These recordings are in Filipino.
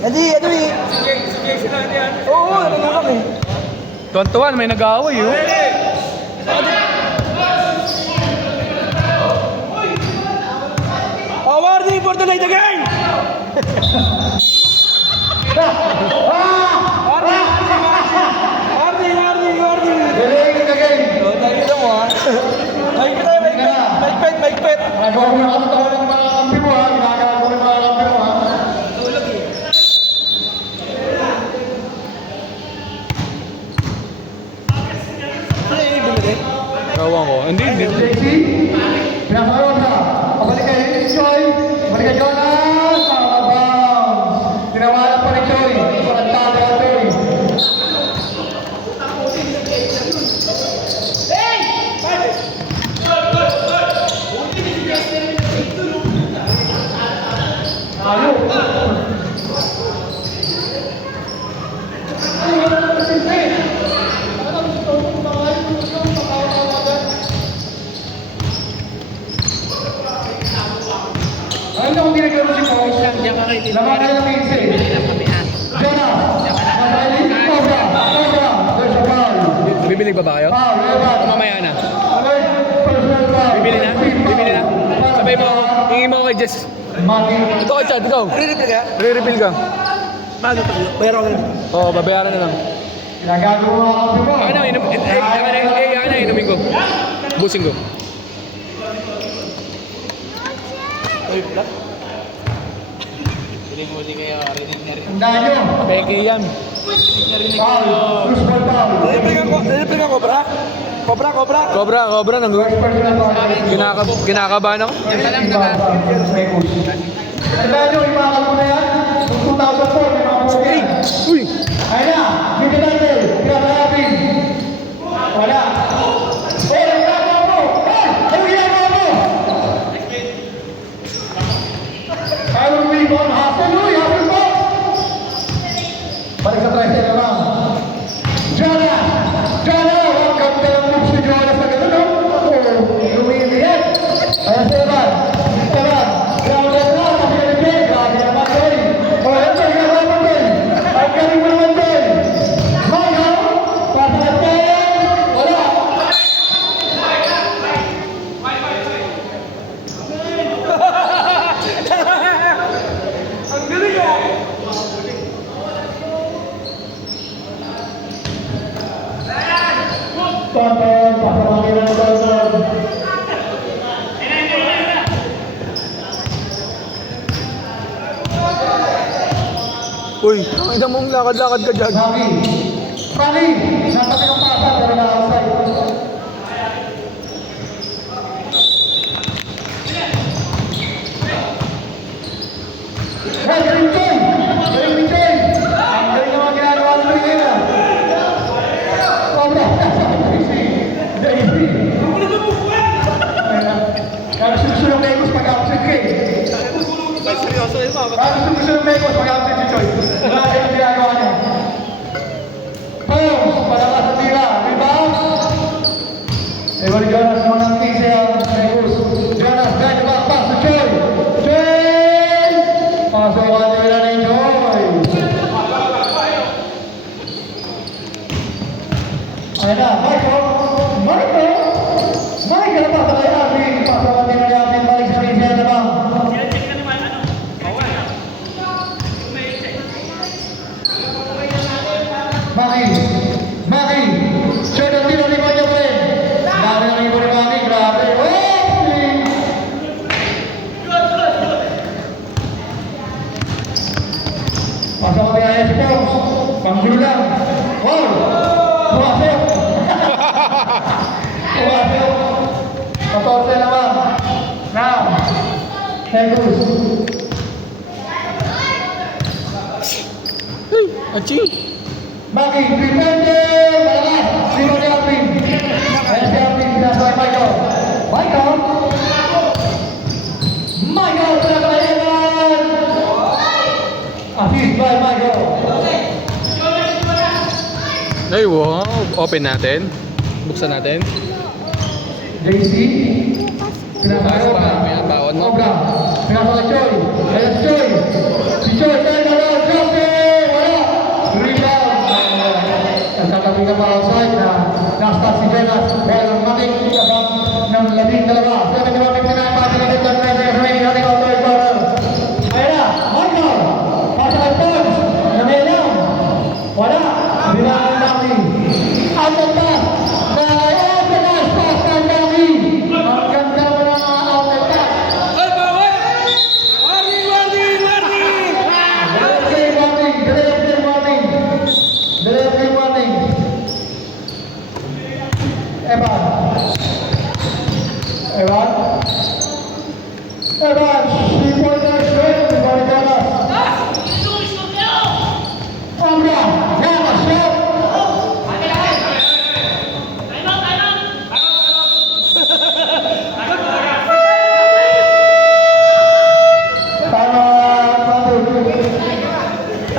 Hindi, ano eh. Oo, ano nga kami. Tuwan-tuwan, may nag-aaway yun. Warning for tonight again! Warning! Galing again. Nakikita mo ha? Nakikita tayo, maigpit. Nagawa mo na kami ng mga kampi mo ha. Ginagawa mo ng mga kampi mo ha. Tulog eh. Ano yung bumili? Kawan ko. Hindi. JC, pinasakaroon na. Pabalik kay Choy. Pabalik kay Jonas. Bounce. Tinawalan pa ni Choy. Parantado ka Choy. Tayo. Ano kung ginagano si Coach? Naman kayo ng pinse. Jonas. Masalit. Cobra. There's a foul. Bibili ba kayo? Foul. Evan. Mamaya na. Alert. Personal foul. Bibili na? Sabay mo ako. Hingi mo ako kay Jess. Mati. Ito ka, Chad. Ikaw. Re-refill ka? Re-refill ka. Bago tayo. Bayaran ko rin. Oo, babayaran na lang. Ginagawa mo ang kampi mo. Akin na, inumin ko. Busing ko. Uy, black. Tandaan nyo. Peke yan. Foul. Loose ball foul. Re-refill ka, Cobra? Cobra. Personal foul. Kinakabahan ako. Tandaan nyo, imakal mo na yan. Noong 2004, may mga buhay yan. Uy! Ayun na, dito natin. Pinapalapin. Wala. Hey, ang ginagawa mo! Hey! Ano ginagawa mo? Kaya mo rebound. Hustle mo! Balik sa tricep naman. Jonas! Huwag kang talang moves si Jonas na gano'n, no? Lumili yan. Ayan si Evan. Grounded na. Kasi nalipid. Grabe naman, Doy. O, yan, Doy. Ginagawa mo, Doy. Ang galing mo naman, Doy. Michael, pasakin. Wala. Ang galing ah! Tonton, pasakin na, Tonton. Uy! Nakita mong lakad-lakad ka dyan. Maki. Maki. Natabi ang pasa, pero na-outside. Hey, galing Choy! Galing Choy! Ang galing naman ginagawa ng Pilipinas. Cobra. Daisy. Kaya susunod na ikos pag-absent ka eh. Seryoso yun mga Kaya susunod na ikos pag-absent si Choy. Wala kayong ginagawa niya. Pose, palakas sa tira. Rebound. Ewan Jonas naman ang king siya. Jonas, back to back pass to Choy. Choy! Pasok ka nila ni Choy. Ayan na, Michael. Michael, pasok kayo natin. Pasok ka nila natin. Balik sa king siya naman. Maki! Shot ang tiro ni Mario Pen! Dami ang ibo ni Maki, grabe! Opening! Pasok kami ay Spons! Panggulo lang! Wow! Pumasok! Pumasok! 14 naman! Now! Hegus! Uy! Achi! Maki, depende! Malakas! Sino ni Alvin? Ayan si Alvin, pinasok kay Michael! Michael, pinakalayanan! Assist by Michael! Ay, wow! Open natin. Buksan natin. JC, pinasok Mamaya, bawon mo. Cobra, pinasok kay Choy! Ayan si Choy! Si Choy, kaya na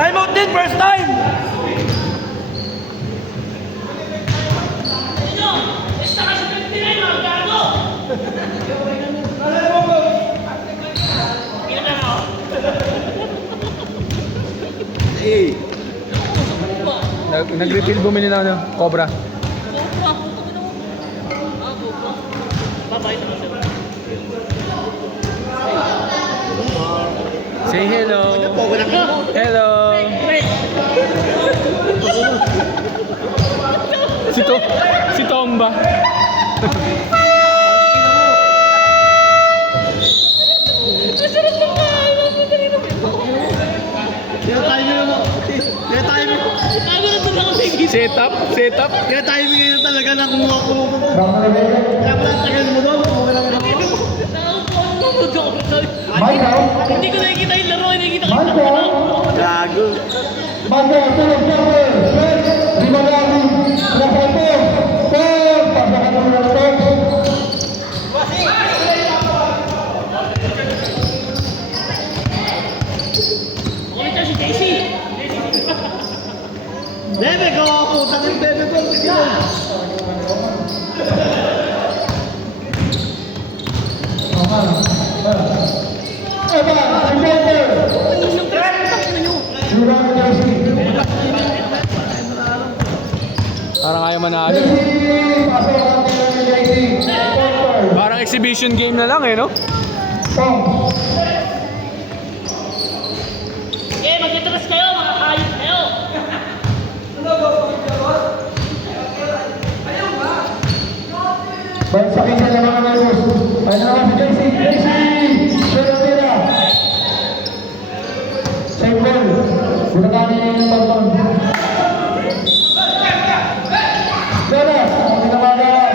Time out din, first time! Hey! Nag-refill bumili na ano, Cobra. Say hello. Hello. Si Tom ba? Set up. Kaya timing ngayon talaga na kumuha ko. Round na rin. Kaya pala tagal mo doon, kumuha lang ako. Michael. Hindi ko nakikita yung laro, nakikita ko yung Michael. Gago. Michael, tulog number. First, Rimagami. Rafael. Third, pasakan mo ng third. Ulit na si JC. Bebe, gawa ko. Tangan bebe ko. Evan, remember. Isang trap nyo. Jurang jersey. Parang ayaw manalo. Jersey, pasakan nila ng jersey. Third, Parang exhibition game na lang eh, no? Tom. Eh, mag-itras kayo, mga kayot kayo. Bansakin siya ng mga Marcos. Ayun naman si Jersey. Jersey! Shot tira. Save ball. Gunakanin niya yung pagpon. Jonas! Ang tinawagan.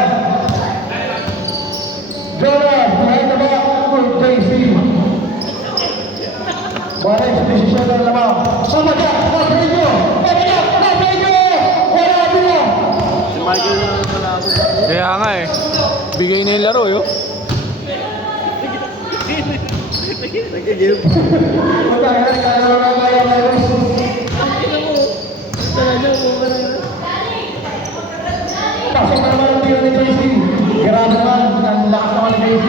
Jonas! Behind the back for JC. Wala yung desisyon ng lamang. Sama ka! Napray nyo! Napray nyo! Wala nyo! Si Michael na wala ako. Kaya nga eh. Bigay na yung laro, yo. Nag-game. Kaya naman ang mga Marcos. Pasok na naman ang tiro ni JC. Grabe naman, ang lakas naman ni JC.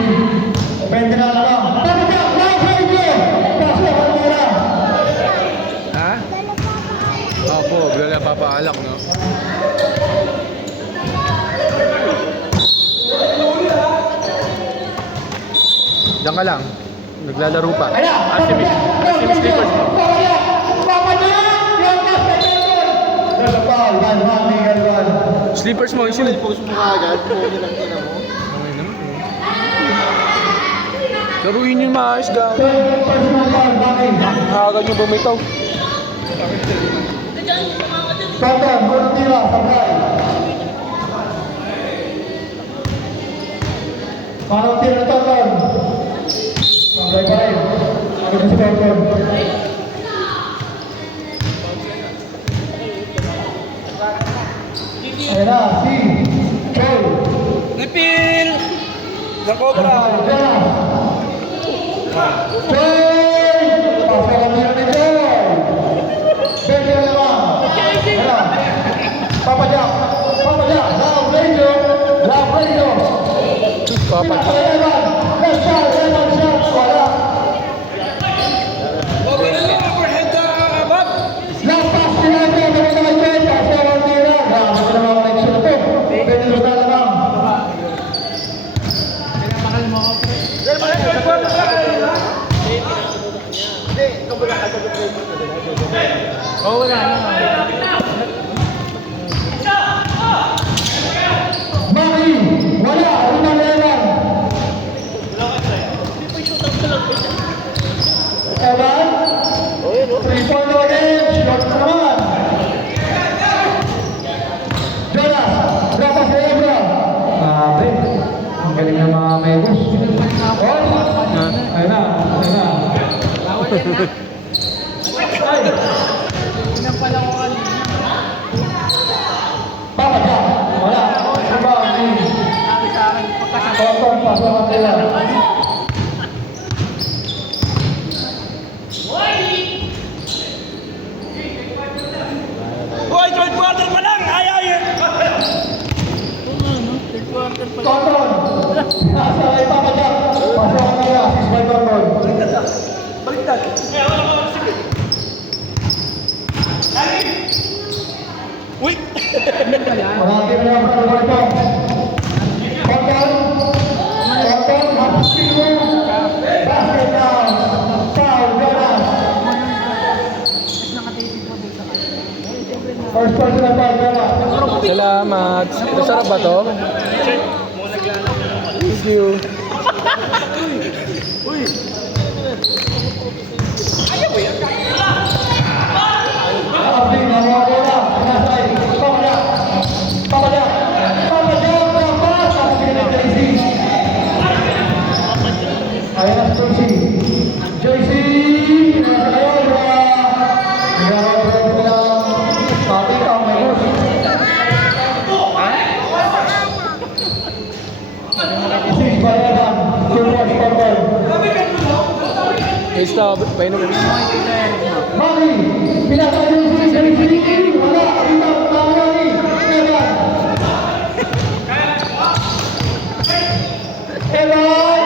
20 na lang. Pagkak! Napray nyo! Pasok ang tira. Ha? Opo, wala papaalak, no? Diyan ka lang. Naglalaro pa. Ayan! Miss Clippers. Sleepers mo, isin. Post mo agad. Pumili lang ina mo. Okay naman. Laruin yung maayos, gago. Agad yung bumitaw. Nandiyan, sumama dyan. Totem, unang tira, sabay. Parang tira na Totem. Sabay pa rin. Ano ba si Totem? Ayan na, si Joy. Refill! Sa Cobra! Joy! Pasok ang tira ni Joy. Bebe naman. Ayan. Papa Jack. Love radio. Papa. Evan. Let's go. Evan shot. Wala. Overhead ka, Bob! Last pass nila ito. Kami naman yun. Pasok ang tira. Grabe ka naman connection ito. Pwede na lang. Oh, wala na. Maki. Wala. Una na Evan. Evan. 3-point again. Shot naman. Jonas. Dapat sa Ebra. Grabe. Ang galing ng mga Megos. Ayun na. Ay. First personal foul, Jara. Salamat. Masarap ba to? Thank you. Abdi, namuha bola. Pinasay. Papadyak. Papadyak. Papadyak. Lepas. Ang pinag JC. Ayan na si JC. Nasa kayo. Nagkakaroon ko lang. Pati ka ang may boss. Six, Balayagan. Super Scorpio. Hey, stop. Painom. Mari, pinasay yung si JC. Wala. Kita. Tama ni. Evan. Evan.